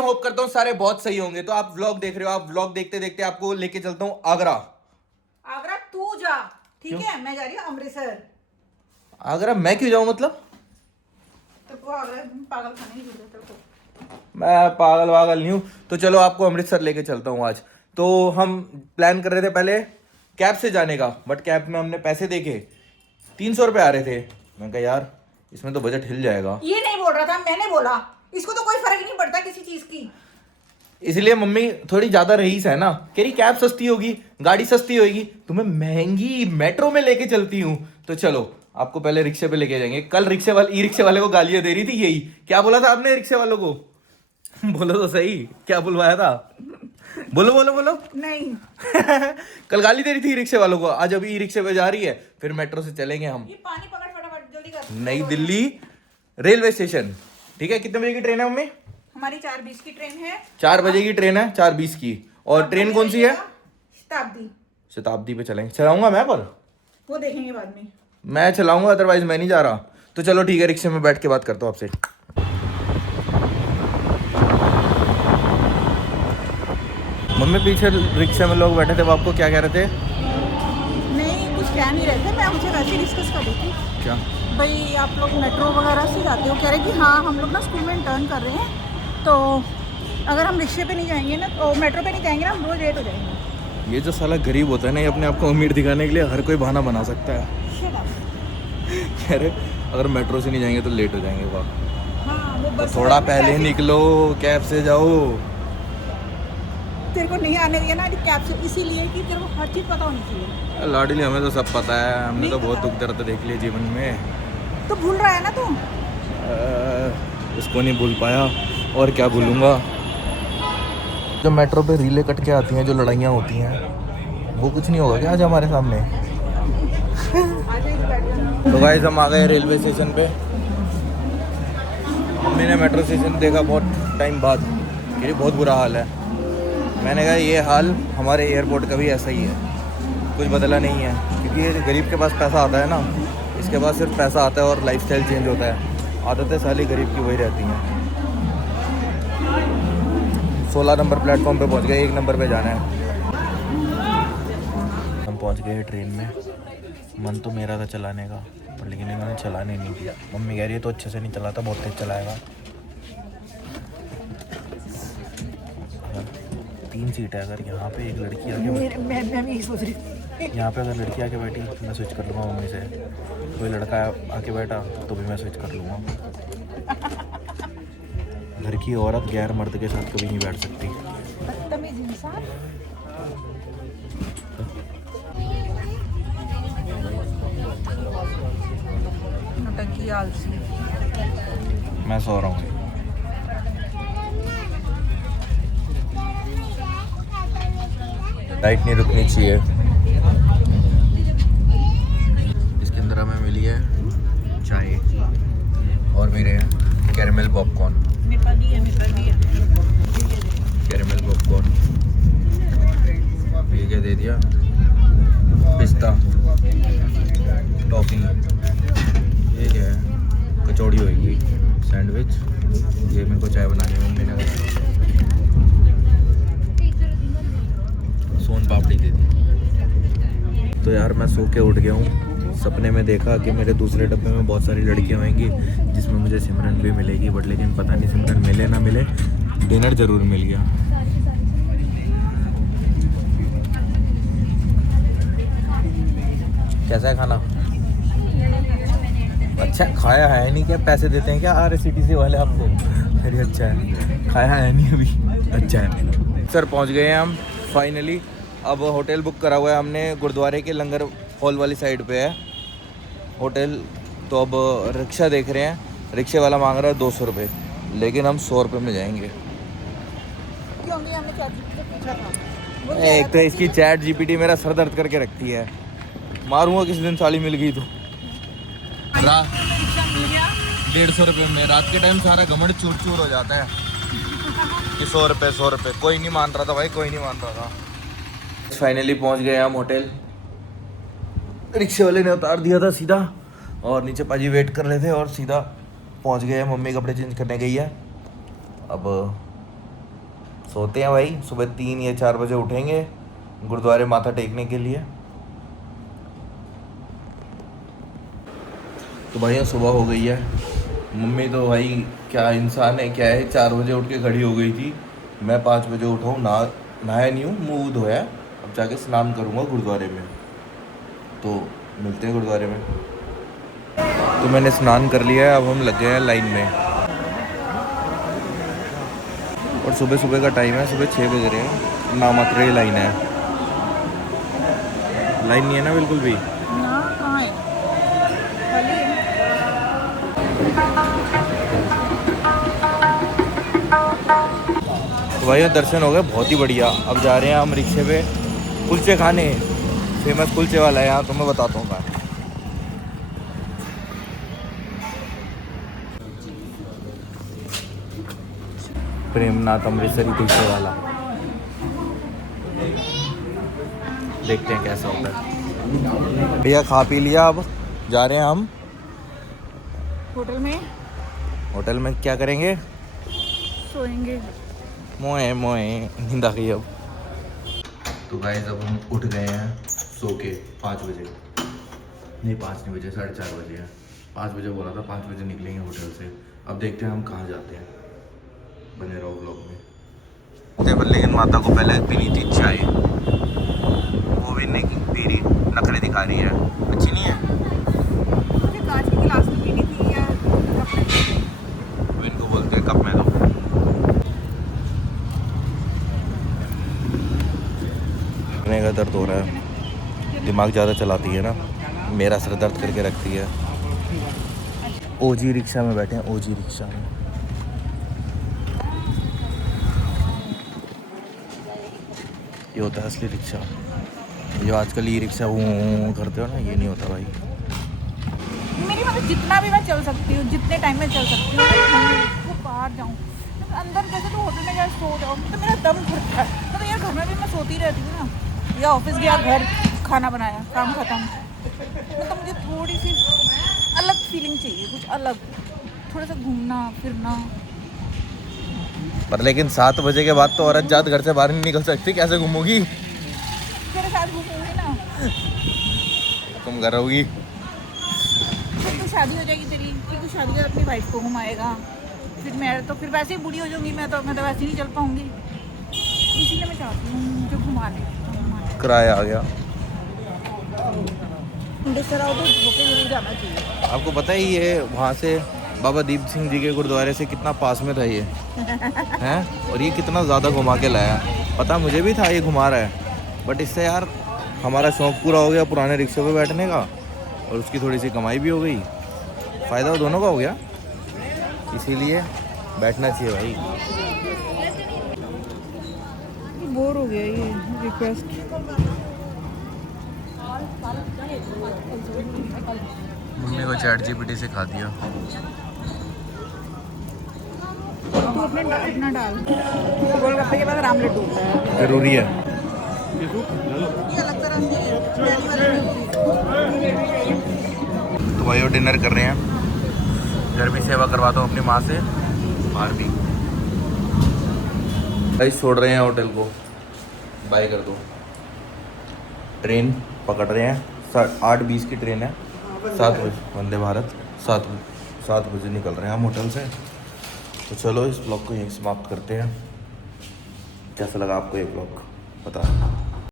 Hope करता हूँ सारे बहुत सही होंगे। तो आप व्लॉग देख रहे हो, आप व्लॉग देखते देखते आपको लेके चलता हूँ आगरा। आगरा तू जा, ठीक है, मैं जा रही हूँ अमृतसर। आगरा मैं क्यों जाऊँ मतलब? तो आगरा पागल खाने नहीं जुड़े तेरे को। मैं पागल वागल नहीं हूँ। तो चलो आपको अमृतसर लेके चलता हूँ आज। तो हम प्लान कर रहे थे पहले कैब से जाने का, बट कैब में हमने पैसे देखे 300 रुपये आ रहे थे। मैं कहा यार इसमें तो बजट हिल जाएगा। ये नहीं बोल रहा था, मैंने बोला। इसको तो कोई फर्क नहीं पड़ता किसी चीज की। इसलिए मम्मी थोड़ी ज्यादा रईस है ना, कह रही कैब सस्ती होगी, गाड़ी सस्ती होगी, तुम्हें महंगी मेट्रो में लेके चलती हूँ। तो चलो आपको पहले रिक्शे पे लेके जाएंगे। कल रिक्शे वाले ई रिक्शे वाले को गालियां दे रही थी यही। क्या बोला था आपने रिक्शे वालों को? बोलो तो सही, क्या बुलवाया था? बोलो बोलो बोलो। नहीं कल गाली दे रही थी रिक्शे वालों को, आज अभी ई रिक्शे पे जा रही है, फिर मेट्रो से चलेंगे हम ये पानी पकड़ फटाफट, जल्दी कर। नई दिल्ली रेलवे स्टेशन। ठीक है, कितने बजे की ट्रेन है मम्मी? हमारी 4:20 की ट्रेन है। 4 बजे की ट्रेन है, 4:20 की। और ट्रेन कौन सी है? शताब्दी। शताब्दी पे चलेंगे। चलाऊंगा मैं, पर वो देखेंगे बाद में। मैं चलाऊंगा, अदरवाइज मैं नहीं जा रहा। तो चलो ठीक है, रिक्शे में बैठ के बात करता हूँ आपसे। मम्मी पीछे रिक्शे में लोग बैठे थे, वो आपको क्या कह रहे थे? नहीं कुछ कह नहीं रहे थे, मैं उनसे वैसे डिस्कस कर रही थी। क्या भाई आप लोग मेट्रो वगैरह से जाते हो? कह रहे कि हाँ हम लोग ना स्कूल में इंटर्न कर रहे हैं, तो अगर हम रिक्शे पे नहीं जाएंगे ना, तो मेट्रो पे नहीं जाएंगे ना, हम रोज लेट हो जाएंगे। ये जो साला गरीब होता है ना, ये अपने आप को अमीर दिखाने के लिए हर कोई बहाना बना सकता है। Shut up. कह रहे अगर मेट्रो से नहीं जाएंगे तो लेट हो जाएंगे। वाह, हाँ वो तो बस थोड़ा में पहले traffic- निकलो, कैब से जाओ। तेरे को नहीं आने दिया ना कैब से, इसीलिए कि तेरे को हर चीज़ पता होनी चाहिए। लाडली हमें तो सब पता है, हमने नहीं तो बहुत पता। दुख दर्द देख लिए जीवन में। तो भूल रहा है ना तू? उसको नहीं भूल पाया, और क्या भूलूंगा। जो मेट्रो पे रीलें कट के आती हैं, जो लड़ाइयाँ होती हैं, वो कुछ नहीं होगा क्या आज हमारे सामने? तो गाइस हम आ गए रेलवे स्टेशन पे। मम्मी ने मेट्रो स्टेशन देखा बहुत टाइम बाद, कि बहुत बुरा हाल है। मैंने कहा ये हाल हमारे एयरपोर्ट का भी ऐसा ही है, कुछ बदला नहीं है। क्योंकि ये गरीब के पास पैसा आता है ना, इसके पास सिर्फ पैसा आता है और लाइफस्टाइल चेंज होता है। आदतें साली गरीब की वही रहती हैं। 16 नंबर प्लेटफॉर्म पे पहुंच गए, 1 नंबर पे जाना है। हम पहुंच गए ट्रेन में। मन तो मेरा था चलाने का, पर लेकिन इन्होंने चलाने नहीं दिया। मम्मी कह रही है तो अच्छे से नहीं चलाता, बहुत तेज चलाएगा। 3 सीट है, अगर यहाँ पे एक लड़की आके मैं भी सोच रही थी। यहाँ पे अगर लड़की आके बैठी तो मैं स्विच कर लूँगा मम्मी से। कोई लड़का आके बैठा तो भी मैं स्विच कर लूँगा। घर की औरत गैर मर्द के साथ कभी नहीं बैठ सकती। बदतमीज इंसान। नौटंकी आलसी। मैं सो रहा हूँ। लाइट नहीं रुकनी चाहिए। इसके अंदर हमें मिली है चाय और मेरे हैं कैरेमल पॉपकॉर्न। कैरेमल पॉपकॉर्न ये क्या दे दिया? पिस्ता टॉफी। ये क्या है? कचौड़ी होगी, सैंडविच। ये मेरे को चाय बनानी है मम्मी ने। सोन पापड़ी दे दी। तो यार मैं सो के उठ गया हूँ। सपने में देखा कि मेरे दूसरे डब्बे में बहुत सारी लड़कियाँ होंगी, जिसमें मुझे सिमरन भी मिलेगी। बट लेकिन पता नहीं सिमरन मिले ना मिले, डिनर ज़रूर मिल गया। कैसा है खाना? अच्छा खाया है नहीं क्या? पैसे देते हैं क्या RSCTC वाले आपको? अरे अच्छा है, खाया है नहीं अभी। अच्छा है सर, पहुँच गए हैं हम फाइनली। अब होटल बुक करा हुआ है हमने, गुरुद्वारे के लंगर हॉल वाली साइड पे है होटल। तो अब रिक्शा देख रहे हैं, रिक्शे वाला मांग रहा है 200 रुपये, लेकिन हम 100 रुपये में जाएंगे। क्योंकि हमने ChatGPT से पूछा था। वो कह एक रहा तो था इसकी कि- ChatGPT मेरा सर दर्द करके रखती है। मारूंगा किसी दिन साली मिल गई तो। रिक्शा मिल गया। 150 रुपये में रात के टाइम सारा घमंड चूर चूर हो जाता है कि 100 रुपये 100 रुपये। कोई नहीं मान रहा था भाई, कोई नहीं मान रहा था। फाइनली पहुंच गए हम होटल। रिक्शे वाले ने उतार दिया था सीधा, और नीचे पाजी वेट कर रहे थे, और सीधा पहुंच गए। मम्मी कपड़े चेंज करने गई है। अब सोते हैं भाई, सुबह 3 या 4 बजे उठेंगे गुरुद्वारे माथा टेकने के लिए। तो भाई सुबह हो गई है। मम्मी तो भाई क्या इंसान है, क्या है, 4 बजे उठ के खड़ी हो गई थी। मैं 5 बजे उठा हूँ, नहाया नहीं हूँ, मुँह धोया, अब जाके स्नान करूँगा गुरुद्वारे में। तो मिलते हैं गुरुद्वारे में। तो मैंने स्नान कर लिया है, अब हम लग गए हैं लाइन में। और सुबह सुबह का टाइम है, सुबह 6 बज रहे हैं, ना मात्र ये लाइन है। लाइन नहीं है ना बिल्कुल भी। ना कहाँ है, खाली है। तो भाई दर्शन हो गए बहुत ही बढ़िया। अब जा रहे हैं हम रिक्शे पे कुलचे खाने। फेमस कुलचे वाला है यहाँ, तो मैं बताता हूँ कहाँ। प्रेमनाथ अमृतसरी कुलचे वाला। देखते हैं कैसा होता है। भैया खा पी लिया, अब जा रहे हैं हम होटल में। होटल में क्या करेंगे? सोएंगे। मोए मोए नींद आ गई अब। तो गाइस अब हम उठ गए हैं सो के 5 बजे, नहीं 5 नहीं बजे, 4:30 बजे है। 5 बजे बोला था, 5 बजे निकलेंगे होटल से। अब देखते हैं हम कहाँ जाते हैं, बने रहो ब्लॉग में। लेकिन माता को पहले पीनी थी चाय, वो भी नहीं पी रही, नखरे दिखा रही है। अच्छी नहीं है। मुझे कांच की गिलास में पीनी थी या वो इनको बोलते हैं कप में दो। घुटने का दर्द हो रहा है, दिमाग ज़्यादा चलाती है ना, मेरा सर दर्द करके रखती है। ओजी रिक्शा में बैठे हैं, ओजी रिक्शा में। ये होता है असली रिक्शा। जो आजकल ई रिक्शा वो करते हो ना, ये नहीं होता भाई। मेरी मतलब जितना भी मैं चल सकती हूँ, जितने टाइम में चल सकती हूँ, वो बाहर जाऊँ अंदर। जैसे तो होटल में जाए सो जाओ तो मेरा दम घुटता है। तो यार घर में भी मैं सोती रहती हूँ ना, या ऑफिस गया, घर खाना बनाया, काम खत्म। तो मुझे थोड़ी सी अलग फीलिंग चाहिए, कुछ अलग, थोड़ा सा घूमना फिरना। पर लेकिन 7 बजे के बाद तो औरत जात घर से बाहर नहीं निकल सकती, कैसे घूमोगी? तेरे साथ घूमूंगी ना। तुम घर रहोगी। फिर तो शादी हो जाएगी तेरी, फिर तू शादी कर अपनी वाइफ को घुमाएगा। फिर मैं तो फिर वैसे ही बूढ़ी हो जाऊंगी, मैं तो वैसे ही नहीं चल पाऊंगी। इसीलिए मैं चाहती हूँ मुझे घुमा ले। किराया आ गया। तो जरूर जाना चाहिए। आपको पता है ये वहाँ से बाबा दीप सिंह जी के गुरुद्वारे से कितना पास में था ये हैं, और ये कितना ज़्यादा घुमा के लाया। पता मुझे भी था ये घुमा रहा है, बट इससे यार हमारा शौक़ पूरा हो गया पुराने रिक्शे पे बैठने का, और उसकी थोड़ी सी कमाई भी हो गई, फ़ायदा दोनों का हो गया। इसीलिए बैठना चाहिए भाई। बोर हो गया ये रिक्वेस्ट। मम्मी को ChatGPT से खा दिया। तू अपना डाल। गोलगप्पे के बाद राम लड्डू ज़रूरी है। ये अलग तरह से। तो भाई वो डिनर कर रहे हैं, घर भी सेवा करवाता हूँ अपनी माँ से, बाहर भी। भाई छोड़ रहे हैं होटल को, बाय कर दो। ट्रेन पकड़ रहे हैं, 8:20 की ट्रेन है, 7 बजे वंदे भारत, 7 बजे निकल रहे हैं हम होटल से। तो चलो इस ब्लॉग को यहीं समाप्त करते हैं। कैसा लगा आपको ये ब्लॉग बता।